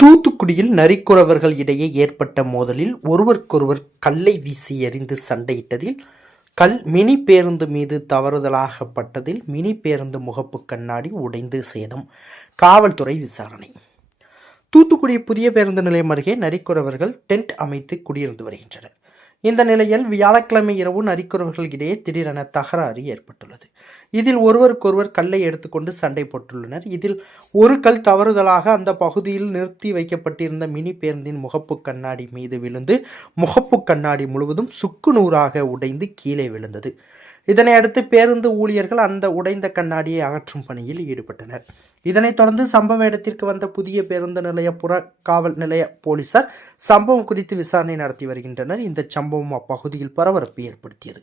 தூத்துக்குடியில் நரிக்குறவர்கள் இடையே ஏற்பட்ட மோதலில் ஒருவருக்கொருவர் கல்லை வீசி எறிந்து சண்டையிட்டதில் கல் மினி பேருந்து மீது தவறுதலாக பட்டதில் மினி பேருந்து முகப்பு கண்ணாடி உடைந்து சேதம். காவல்துறை விசாரணை. தூத்துக்குடி புதிய பேருந்து நிலையம் அருகே நரிக்குறவர்கள் டென்ட் அமைத்து குடியிருந்து வருகின்றனர். இந்த நிலையில் வியாழக்கிழமை இரவு நரிக்குறவர்களிடையே திடீரென தகராறு ஏற்பட்டுள்ளது. இதில் ஒருவருக்கொருவர் கல்லை எடுத்துக்கொண்டு சண்டை போட்டுள்ளனர். இதில் ஒரு கல் தவறுதலாக அந்த பகுதியில் நிறுத்தி வைக்கப்பட்டிருந்த மினி பேருந்தின் முகப்பு கண்ணாடி மீது விழுந்து முகப்பு கண்ணாடி முழுவதும் சுக்கு நூறாக உடைந்து கீழே விழுந்தது. இதனை அடுத்து பேருந்து ஊழியர்கள் அந்த உடைந்த கண்ணாடியை அகற்றும் பணியில் ஈடுபட்டனர். இதனைத் தொடர்ந்து சம்பவ இடத்திற்கு வந்த புதிய பேருந்து நிலைய புற காவல் நிலைய போலீசார் சம்பவம் குறித்து விசாரணை நடத்தி வருகின்றனர். இந்த சம்பவம் அப்பகுதியில் பரபரப்பை ஏற்படுத்தியது.